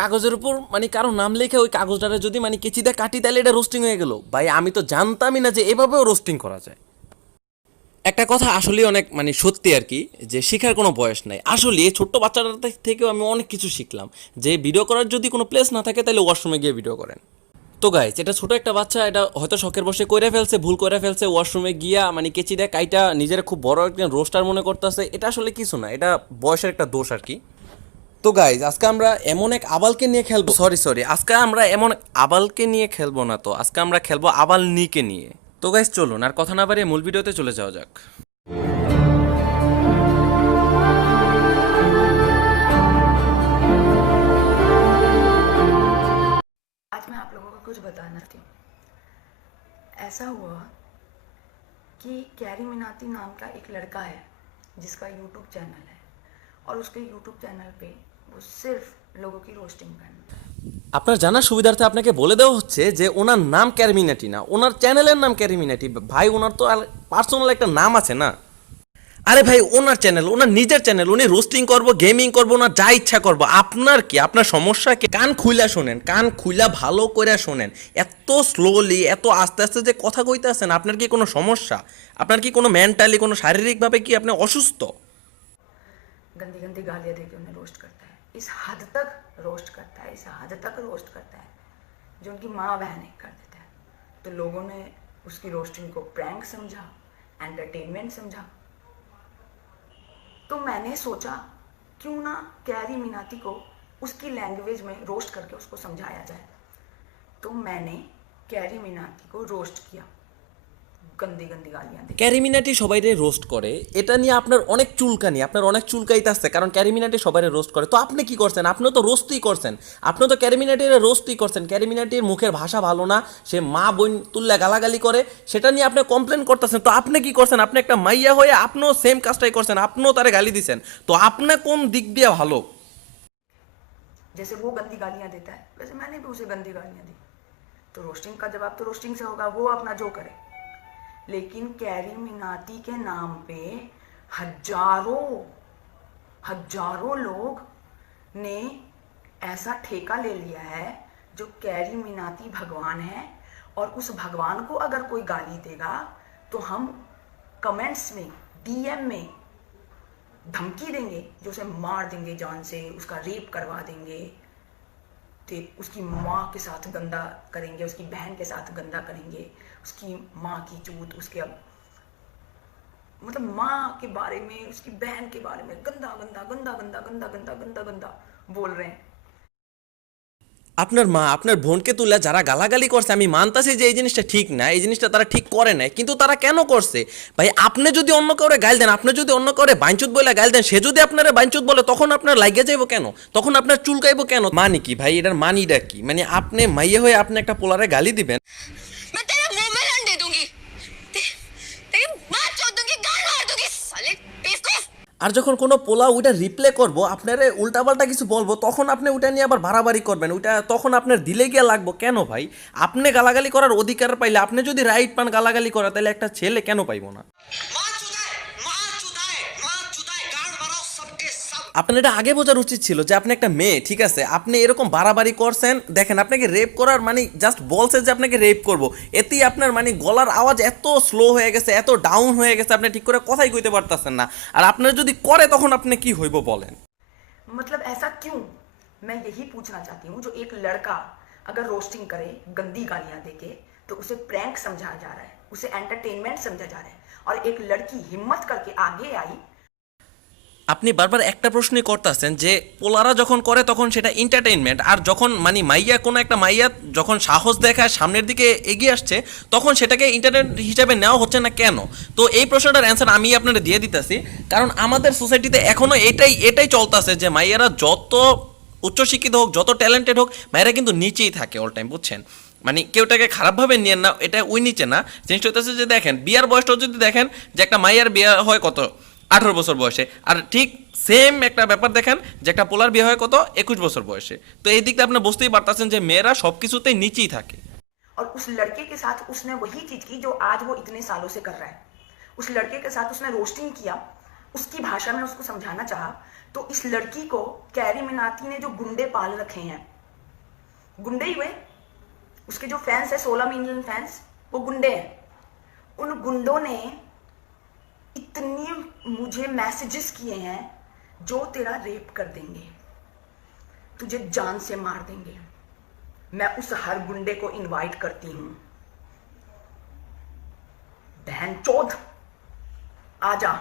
কাগজের উপর মানে কারো নাম লিখে ওই কাগজটারে যদি মানে কেচি দিয়ে কাটি তাহলে এটা রোস্টিং হয়ে গেল। ভাই আমি তো জানতামই না যে এভাবেও রোস্টিং করা যায়। একটা কথা আসলে অনেক মানে সত্যি আর কি, যে শেখার কোনো বয়স নাই। আসলে এই ছোট্ট বাচ্চাটার থেকেও আমি অনেক কিছু শিখলাম, যে ভিডিও করার যদি কোনো প্লেস না থাকে তাহলে ওয়াশরুমে গিয়ে ভিডিও করেন। তো গাইজ, এটা ছোট একটা বাচ্চা, এটা হয়তো শখের বসে কইরা ফেলছে, ভুল করে ফেলছে, ওয়াশরুমে গিয়া মানে কেচি দেয় কাইটা নিজের খুব বড় একজন রোস্টার মনে করতেছে। এটা আসলে কিছু না, এটা বয়সের একটা দোষ আর কি। তো গাইজ, আজকে আমরা এমন এক আবালকে নিয়ে খেলবো, সরি আজকে আমরা এমন আবালকে নিয়ে খেলবো না, তো আজকে আমরা খেলবো আবাল নিকে নিয়ে। তো গাইজ চলুন আর কথা না বাড়িয়ে মূল ভিডিওতে চলে যাওয়া যাক। आज मैं आप लोगों को कुछ बताना थी। ऐसा हुआ कि कैरी मिनाती नाम का एक लड़का है जिसका यूट्यूब चैनल है, और उसके यूट्यूब चैनल पे वो सिर्फ लोगों की रोस्टिंग करता है। আপনার জানার সুবিধার্থে আপনাকে বলে দেওয়া হচ্ছে যে ওনার নাম ক্যারিমিনাটি না, ওনার চ্যানেলের নাম ক্যারিমিনাটি। ভাই ওনার তো পার্সোনাল একটা নাম আছে না। আরে ভাই ওনার চ্যানেল, ওনার নিজের চ্যানেল, উনি রোস্টিং করবো, গেমিং করবো, ওনার যা ইচ্ছা করবো। আপনার কি, আপনার সমস্যা কি? কান খুইলা শোনেন, কান খুইলা ভালো করে শোনেন। এত স্লোলি, এত আস্তে আস্তে যে কথা কইতে আছেন, আপনার কি কোনো সমস্যা? আপনার কি কোনো মেন্টালি, কোনো শারীরিকভাবে কি আপনি অসুস্থ? गंदी गंदी गालियाँ दे के उन्हें रोस्ट करता है। इस हद तक रोस्ट करता है, इस हद तक रोस्ट करता है जो उनकी माँ बहन कर देता है। तो लोगों ने उसकी रोस्टिंग को प्रैंक समझा, एंटरटेनमेंट समझा। तो मैंने सोचा क्यों ना कैरी मिनाती को उसकी लैंग्वेज में रोस्ट करके उसको समझाया जाए। तो मैंने कैरी मिनाती को रोस्ट किया, गंदी गंदी गालियाँ दी। ক্যারিমিনাটি সবাইরে রোস্ট করে, এটা নিয়ে আপনার অনেক চুলকানি, আপনার অনেক চুলকাইতে আসছে, কারণ ক্যারিমিনাটি সবাইরে রোস্ট করে। তো আপনি কি করছেন? আপনিও তো রোস্টই করছেন, আপনিও তো ক্যারিমিনাটির রোস্টই করছেন। ক্যারিমিনাটির মুখের ভাষা ভালো না, সে মা বোন তুল্লা গালাগালি করে, সেটা নিয়ে আপনি কমপ্লেন করতেছেন। তো আপনি কি করছেন? আপনি একটা মাইয়া হয়ে আপনিও সেম কাজটাই করছেন, আপনিও তারে গালি দিছেন। তো আপনি কোন দিক দিয়ে ভালো? जैसे वो गंदी गालियाँ देता है वैसे मैंने भी उसे गंदी गालियाँ दी। तो रोस्टिंग का जवाब तो रोस्टिंग से होगा, वो अपना जो करे। लेकिन कैरी मिनाती के नाम पे हजारों हजारों लोग ने ऐसा ठेका ले लिया है जो कैरी मिनाती भगवान है, और उस भगवान को अगर कोई गाली देगा तो हम कमेंट्स में, डीएम में धमकी देंगे, जो उसे मार देंगे जान से, उसका रेप करवा देंगे, तो उसकी माँ के साथ गंदा करेंगे, उसकी बहन के साथ गंदा करेंगे, उसकी माँ की चूत, उसके मतलब माँ के बारे में, उसकी बहन के बारे में गंदा गंदा गंदा गंदा गंदा गंदा गंदा गंदा बोल रहे हैं। আপনার মা, আপনার বোনকে তুলে যারা গালাগালি করছে, আমি মানতাছি যে এই জিনিসটা ঠিক না, এই জিনিসটা তারা ঠিক করে নাই, কিন্তু তারা কেন করছে? ভাই আপনি যদি অন্য কাউরে গাইল দেন, আপনি যদি অন্য কাউরে বাইঞ্চুত বলে গাইল দেন, সে যদি আপনারা বাইঞ্চুত বলে, তখন আপনার লাগিয়ে যাইব কেন? তখন আপনার চুলকাইব কেন? মানে কি ভাই, এটার মানিটা কি? মানে আপনি মাইয়ে হয়ে আপনি একটা পোলারে গালি দিবেন? मैं तेरे मुंह में रंडे दूंगी, तेरी माँ चोद दूंगी, गाल मार दूंगी, साले बेवकूफ। আর যখন কোনো পোলা ওইটা রিপ্লে করবো, আপনারা উল্টাপাল্টা কিছু বলবো, তখন আপনি ওইটা নিয়ে আবার বাড়াবাড়ি করবেন, ওইটা তখন আপনার দিলে গিয়ে লাগবো কেন ভাই? আপনি গালাগালি করার অধিকার পাইলে, আপনি যদি রাইট পান গালাগালি করা, তাহলে একটা ছেলে কেন পাইবো না? আপনার এটা আগে বোঝার উচিত ছিল যে আপনি একটা মেয়ে, ঠিক আছে, আপনি এরকম বাড়াবাড়ি করছেন। দেখেন আপনাকে রেপ করার মানে জাস্ট বলছে যে আপনাকে রেপ করব, এতেই আপনার মানে গলার আওয়াজ এত স্লো হয়ে গেছে, এত ডাউন হয়ে গেছে, আপনি ঠিক করে কথাই কইতে পারতেছেন না। আর আপনার যদি করে তখন আপনি কি হইব বলেন? मतलब ऐसा क्यों, मैं यही पूछना चाहती हूँ। जो एक लड़का अगर रोस्टिंग करे गंदी गालियाँ देके, तो उसे प्रैंक समझा जा रहा है, उसे एंटरटेनमेंट समझा जा रहा है, और एक लड़की हिम्मत करके आगे आई। আপনি বারবার একটা প্রশ্নই করতেছেন যে পোলারা যখন করে তখন সেটা এন্টারটেইনমেন্ট, আর যখন মানে মাইয়া, কোনো একটা মাইয়া যখন সাহস দেখায় সামনের দিকে এগিয়ে আসছে, তখন সেটাকে ইন্টারটেইনমেন্ট হিসাবে নেওয়া হচ্ছে না কেন? তো এই প্রশ্নটার অ্যান্সার আমি আপনারা দিয়ে দিতেছি। কারণ আমাদের সোসাইটিতে এখনও এটাই চলতেছে যে মাইয়ারা যত উচ্চশিক্ষিত হোক, যত ট্যালেন্টেড হোক, মায়েরা কিন্তু নিচেই থাকে অল টাইম, বুঝছেন? মানে কেউটাকে খারাপভাবে নিয়েন না, এটা ওই নিচে না। জিনিসটা হচ্ছে যে দেখেন বিয়ার বয়সটাও যদি দেখেন, যে একটা মাইয়ার বিয়ে হয় কত 18 বছর বয়সে, আর ঠিক সেম একটা ব্যাপার দেখেন যে একটা পোলার বিয়ে হয় কত 21 বছর বয়সে। তো এই দিকটা আপনি বুঝতেই পারতেছেন যে মেয়েরা সব কিছুতেই নিচেই থাকে। और उस लड़के के साथ उसने वही चीज की जो आज वो इतने सालों से कर रहा है। उस लड़के के साथ उसने रोस्टिंग किया, उसकी भाषा में उसको समझाना चाहा। तो इस लड़की को कैरी मिनाती ने जो गुंडे पाल रखे हैं, गुंडे ही हुए। उसके जो फैंस है 16 मिलियन फैंस, वो गुंडे हैं। उन गुंडों ने इतनी मुझे मैसेजेस किए हैं, जो तेरा रेप कर देंगे, तुझे जान से मार देंगे। मैं उस हर गुंडे को इनवाइट करती हूं, बहन चोद आजा।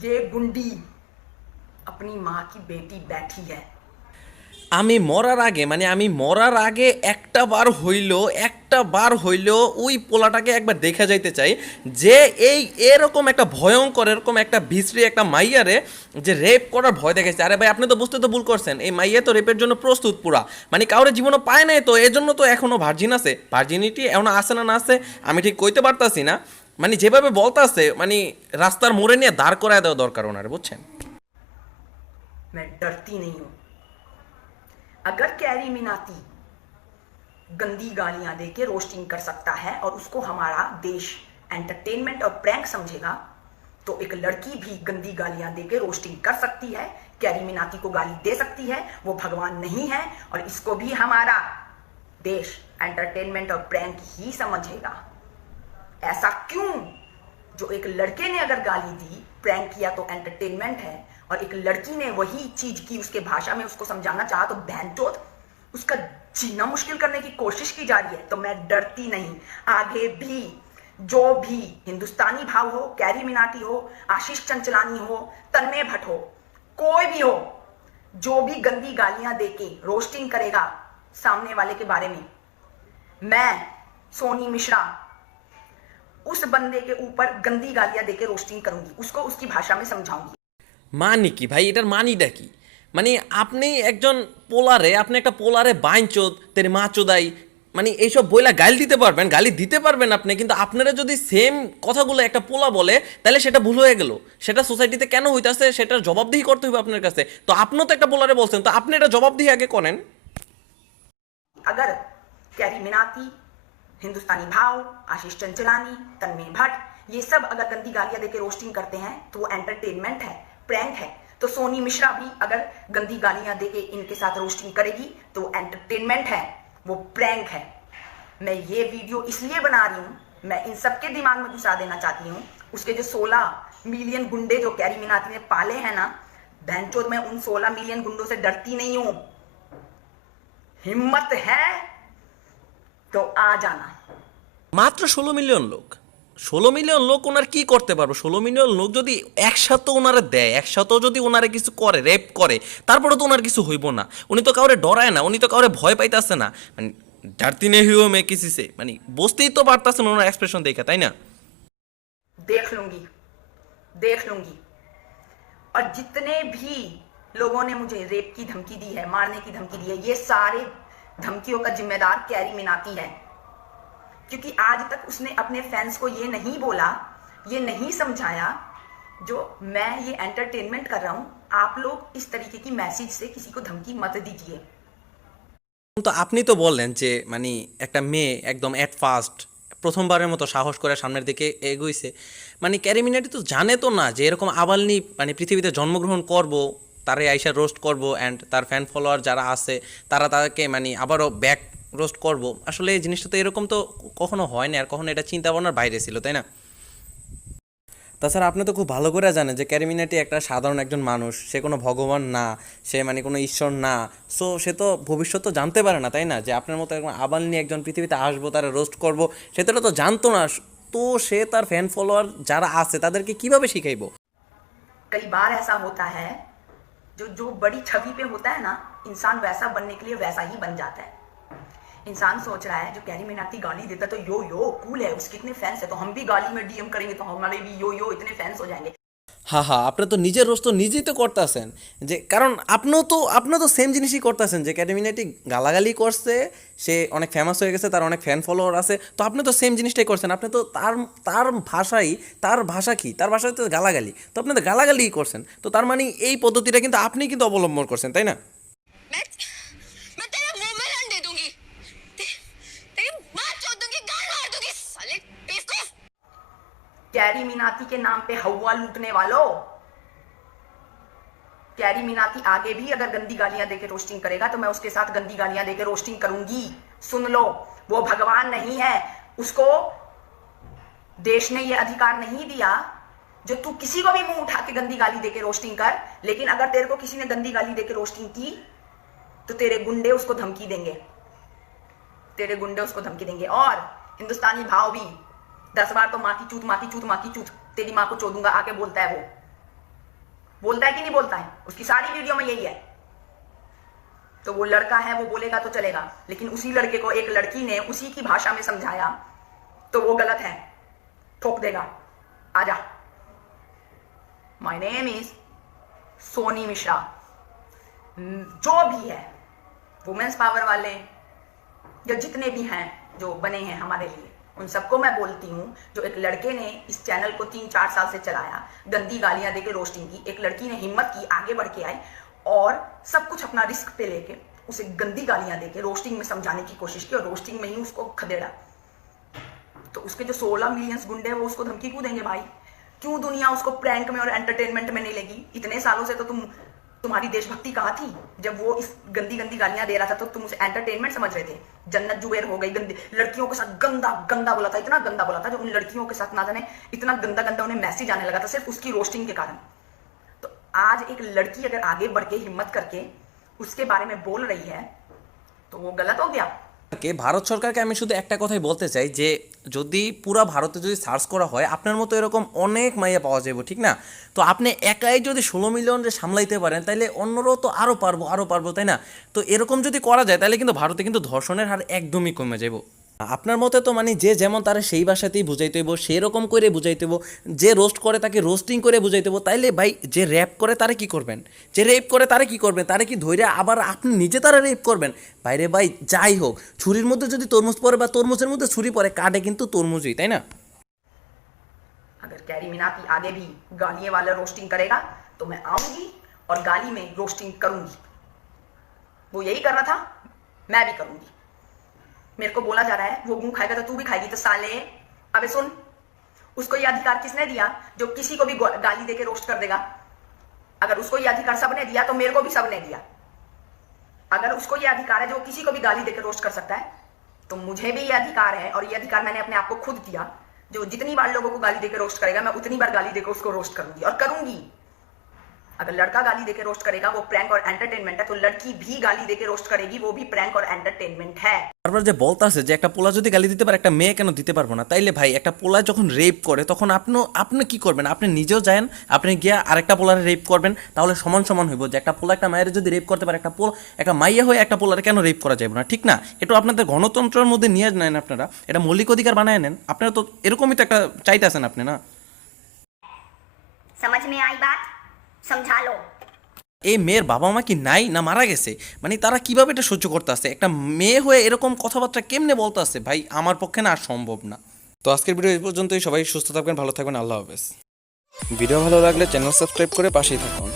ये गुंडी अपनी माँ की बेटी बैठी है। আমি মরার আগে মানে আমি মরার আগে একটা বার হইলো ওই পোলাটাকে একবার দেখা যাইতে চাই, যে এই এরকম একটা ভয়ঙ্কর এরকম একটা বিশ্রী একটা মাইয়ারে যে রেপ করার ভয় দেখেছে। আরে ভাই, আপনি তো বুঝতে তো ভুল করছেন, এই মাইয়া তো রেপের জন্য প্রস্তুত পুরা, মানে কাউরে জীবনও পায় নাই, তো এজন্য তো এখনো ভার্জিন আছে। ভার্জিনিটি এখনো আছে না না আছে আমি ঠিক কইতে পারতাছি না, মানে যেভাবে বলতাছে মানে রাস্তার মোড়ে নিয়ে দাঁড় করায় দেওয়া দরকার ওনারে, বুঝছেন। मैं डरती नहीं हूं। अगर कैरी मिनाती गंदी गालियां देके रोस्टिंग कर सकता है और उसको हमारा देश एंटरटेनमेंट और प्रैंक समझेगा, तो एक लड़की भी गंदी गालियां देके रोस्टिंग कर सकती है, कैरी मिनाती को गाली दे सकती है। वो भगवान नहीं है और इसको भी हमारा देश एंटरटेनमेंट और प्रैंक ही समझेगा। ऐसा क्यों? जो एक लड़के ने अगर गाली दी, प्रैंक किया तो एंटरटेनमेंट है, और एक लड़की ने वही चीज की उसके भाषा में उसको समझाना चाहा तो बहनचोद उसका जीना मुश्किल करने की कोशिश की जा रही है। तो मैं डरती नहीं। आगे भी जो भी हिंदुस्तानी भाव हो, कैरी मिनाटी हो, आशीष चंचलानी हो, तन्मय भट्ट हो, कोई भी हो, जो भी गंदी गालियां देके रोस्टिंग करेगा सामने वाले के बारे में, मैं सोनी मिश्रा उस बंदे के ऊपर गंदी गालियां देके रोस्टिंग करूंगी, उसको उसकी भाषा में समझाऊंगी। মানে কি ভাই, এটার মানিটা কি? মানে আপনি একজন পোলারে, আপনি একটা পোলারে বাইনচোদ তেরে মা চোদাই মানে এইসব বইলা গালি দিতে পারবেন, গালি দিতে পারবেন আপনি, কিন্তু আপনারা যদি সেম কথাগুলো একটা পোলা বলে তাহলে সেটা ভুল হয়ে গেল, সেটা সোসাইটিতে কেন হইতাছে সেটার জবাবদিহি করতে হবে আপনার কাছে। তো আপনিও তো একটা পোলারে বলছেন, তো আপনি এটা জবাবদিহি আগে করেন। अगर कैरी मिनाती, हिंदुस्तानी भाव, आशीष चंचलानी, तन्मय भट्ट, ये सब अगर गंदी गालियां देके रोस्टिंग करते हैं तो वो एंटरटेनमेंट है, प्रैंक है। तो सोनी मिश्रा भी अगर गंदी गालियां देके इनके साथ रोस्टिंग करेगी तो एंटरटेनमेंट है, वो प्रैंक है। मैं ये वीडियो इसलिए बना रही हूँ, मैं इन सबके दिमाग में घुसा देना चाहती हूँ। उसके जो 16 मिलियन गुंडे जो कैरी मिनाती ने पाले हैं ना, बहनचोद मैं उन 16 मिलियन गुंडों से डरती नहीं हूँ। हिम्मत है तो आ जाना। মাত্র 16 মিলিয়ন লোক, 16 মিলিয়ন লোক ওনার কি করতে পারবো? 16 মিলিয়ন লোক যদি একসাথে ওনারে দেয়, একসাথেও যদি ওনারে কিছু করে, রেপ করে, তারপরে তো ওনার কিছু হইব না। উনি তো কাউরে ডরায় না, উনি তো কাউরে ভয় পাইতেছে না, মানে ডারতি নে হিও মে কিসি সে, মানে বুঝতেই তো পারতেছেন ওনার এক্সপ্রেশন দেখে, তাই না? देख लूंगी, देख लूंगी। और जितने भी लोगों ने मुझे रेप की धमकी दी है, मारने की धमकी दी है, ये सारे धमकियों का जिम्मेदार कैरी मिनाती है। क्योंकि आज तक उसने अपने फैंस को ये नहीं बोला, ये नहीं समझाया, जो मैं ये एंटरटेनमेंट कर रहा हूं, आप लोग इस तरीके की मैसेज से किसी को धमकी मत दीजिए। তো আপনি তো বললেন যে মানে একটা মেয়ে একদম অ্যাট ফার্স্ট প্রথমবারের মতো সাহস করে সামনের দিকে এগোইছে, মানে ক্যারি মিনাটি তো জানে তো না যে এরকম আবালনি মানে পৃথিবীতে জন্মগ্রহণ করব, তারে আইসা রোস্ট করব, অ্যান্ড তার ফ্যান ফলোয়ার যারা আছে তারা তাকে মানে আবারও ব্যাক রোস্ট করব। আসলে এই জিনিসটা তো এরকম তো কখনো হয় না, আর কখনো এটা চিন্তা ভাবনার বাইরে ছিল, তাই না? তাছাড়া আপনি তো খুব ভালো করে জানেন যে ক্যারি মিনাটি একটা সাধারণ একজন মানুষ, সে কোনো ভগবান না, সে মানে কোনো ঈশ্বর না। সো সে তো ভবিষ্যৎ তো জানতে পারে না, তাই না? যে আপনার মতো একজন আবাল নিয়ে একজন পৃথিবীতে আসবো, তারা রোস্ট করবো, সেটা তো জানতো না। তো সে তার ফ্যান ফলোয়ার যারা আছে তাদেরকে কিভাবে শিখাইবো? कई बार ऐसा होता है, जो जो बड़ी छवि पे होता है ना, इंसान वैसा बनने के लिए वैसा ही बन जाता है। इंसान सोच रहा है जो कैरी मिनाटी गाली देता है तो यो यो कूल है, उसके इतने फैंस है, तो हम भी गाली में डीएम करेंगे तो हमारे भी यो यो इतने फैंस हो जाएंगे। হ্যাঁ হ্যাঁ, আপনি তো নিজের রোস্ট তো নিজেই তো করতেছেন, যে কারণ আপনিও তো সেম জিনিসই করতেছেন, যে ক্যারি মিনাটি গালাগালি করছে, সে অনেক ফেমাস হয়ে গেছে, তার অনেক ফ্যান ফলোয়ার আছে, তো আপনি তো সেম জিনিসটাই করছেন। আপনি তো তার ভাষাই, তার ভাষা কি, তার ভাষায় তো গালাগালি, তো আপনি তো গালাগালিই করছেন, তো তার মানে এই পদ্ধতিটা কিন্তু আপনি কিন্তু অবলম্বন করছেন, তাই না? मैं मैं तेरे मुंह में रन दे दूंगी, तेरी मां चोद दूंगी, गाल मार दूंगी, साले बेवकूफ। कैरी मिनाती के नाम पे हवा लूटने वालों, कैरी मीनाती आगे भी अगर गंदी गालियां देके रोस्टिंग करेगा तो मैं उसके साथ गंदी गालियां देके रोस्टिंग करूंगी। सुन लो, वो भगवान नहीं है, उसको देश ने ये अधिकार नहीं दिया जो तू किसी को भी मुंह उठा के गंदी गाली देके रोस्टिंग कर। लेकिन अगर तेरे को किसी ने गंदी गाली देके रोस्टिंग की तो तेरे गुंडे उसको धमकी देंगे, तेरे गुंडे उसको धमकी देंगे। और हिंदुस्तानी भाव भी 10 बार तो माँ की चूत, माँ की चूत, माँ की चूत, तेरी माँ को चोदूंगा आके बोलता है। वो बोलता है कि नहीं बोलता है? उसकी सारी वीडियो में यही है। तो वो लड़का है, वो बोलेगा तो चलेगा, लेकिन उसी लड़के को एक लड़की ने उसी की भाषा में समझाया तो वो गलत है, ठोक देगा। आजा। My name is Soni Mishra. जो भी है वुमेन्स पावर वाले या जितने भी हैं जो बने हैं हमारे लिए, उन सबको मैं बोलती हूँ, जो एक लड़के ने इस चैनल को 3-4 साल से चलाया, गंदी गालियां देके रोस्टिंग की, एक लड़की ने हिम्मत की, आगे बढ़ के आई और सब कुछ अपना रिस्क पे लेके उसे गंदी गालियां देके रोस्टिंग में समझाने की कोशिश की और रोस्टिंग में ही उसको खदेड़ा। तो उसके जो 16 मिलियन गुंडे हैं वो उसको धमकी क्यों देंगे भाई? क्यों दुनिया उसको प्रैंक में और एंटरटेनमेंट में नहीं लेगी? इतने सालों से तो तुम्हारी देशभक्ति कहाँ थी? जब वो इस गंदी गंदी गालियां दे रहा था तो तुम उसे एंटरटेनमेंट समझ रहे थे। जन्नत जुबैर हो गई, गंदी लड़कियों के साथ गंदा गंदा बोला था, इतना गंदा बोला था जो उन लड़कियों के साथ ना जाने इतना गंदा गंदा उन्हें मैसेज आने लगा था सिर्फ उसकी रोस्टिंग के कारण। तो आज एक लड़की अगर आगे बढ़ के हिम्मत करके उसके बारे में बोल रही है तो वो गलत हो गया। কে ভারত সরকারকে আমি শুধু একটা কথাই বলতে চাই যে যদি পুরা ভারতে যদি সার্চ করা হয় আপনার মতো এরকম অনেক মাইয়া পাওয়া যাবে, ঠিক না? তো আপনি একাই যদি 16 মিলিয়ন সামলাইতে পারেন তাহলে অন্যরাও তো আরও পারবো, তাই না? তো এরকম যদি করা যায় তাহলে কিন্তু ভারতে কিন্তু ধর্ষণের হার একদমই কমে যাব। আপনার মতে তো মানে যে যেমন তারা সেই ভাষাতেই বুঝাইতে হইব, সেরকম করে বুঝাইতে হইব, যে রোস্ট করে তাকে রোস্টিং করে বুঝাইতে হইব। তাইলে ভাই যে র্যাপ করে তারে কি করবেন, যে রেপ করে তারে কি করবেন, তারে কি ধৈর্য আবার আপনি নিজে তারা রেপ করবেন? বাইরে ভাই যাই হোক, ছুরির মধ্যে যদি তরমুজ পড়ে বা তরমুজের মধ্যে ছুরি পড়ে, কাটে কিন্তু তরমুজই, তাই না? अगर कैरी मिनाती आगे भी गालियां वाला रोस्टिंग करेगा तो मैं आऊंगी और गाली में रोस्टिंग करूंगी। वो यही कर रहा था, मैं भी करूंगी। मेरे को बोला जा रहा है वो मुंह खाएगा तो तू भी खाएगी। तो साले अबे सुन, उसको ये अधिकार किसने दिया जो किसी को भी गाली देके रोस्ट कर देगा? अगर उसको ये अधिकार सबने दिया तो मेरे को भी सबने दिया। अगर उसको ये अधिकार है जो किसी को भी गाली देके रोस्ट कर सकता है तो मुझे भी ये अधिकार है, और ये अधिकार मैंने अपने आप को खुद दिया। जो जितनी बार लोगों को गाली देके रोस्ट करेगा मैं उतनी बार गाली देकर उसको रोस्ट करूंगी और करूंगी। अगर लड़का गाली देके रोस्ट करेगा वो प्रैंक और एंटरटेनमेंट है, तो लड़की भी गाली देके रोस्ट करेगी, वो भी प्रैंक और एंटरटेनमेंट है। বারবার যে বলতাছে যে একটা পোলা যদি গালি দিতে পারে একটা মেয়ে কেন দিতে পারবো না? তাইলে ভাই একটা পোলা যখন রেপ করে তখন আপনি কি করবেন? আপনি নিজেও যান, আপনি গিয়া আরেকটা পোলারে রেপ করবেন, তাহলে সমান সমান হইব। যে একটা পোলা একটা মায়ের যদি রেপ করতে পারে, একটা মাইয়া হয়ে একটা পোলারে কেন রেপ করা যাবে না? ঠিক না? এটা আপনাদের গণতন্ত্রের মধ্যে নিয়ে নেন, আপনারা এটা মৌলিক অধিকার বানায় নেন। আপনারা তো এরকমই তো একটা চাইতেছেন আপনি, না? समझ में आई बात? समझा लो। এই মেয়ের বাবা মা কি নাই না মারা গেছে? মানে তারা কিভাবে এটা সহ্য করতে আসছে? একটা মেয়ে হয়ে এরকম কথাবার্তা কেমনে বলতে আসছে? ভাই আমার পক্ষে না আর সম্ভব না। তো আজকের ভিডিও এই পর্যন্তই। সবাই সুস্থ থাকবেন, ভালো থাকবেন, আল্লাহ হাফেজ। ভিডিও ভালো লাগলে চ্যানেল সাবস্ক্রাইব করে পাশেই থাকুন।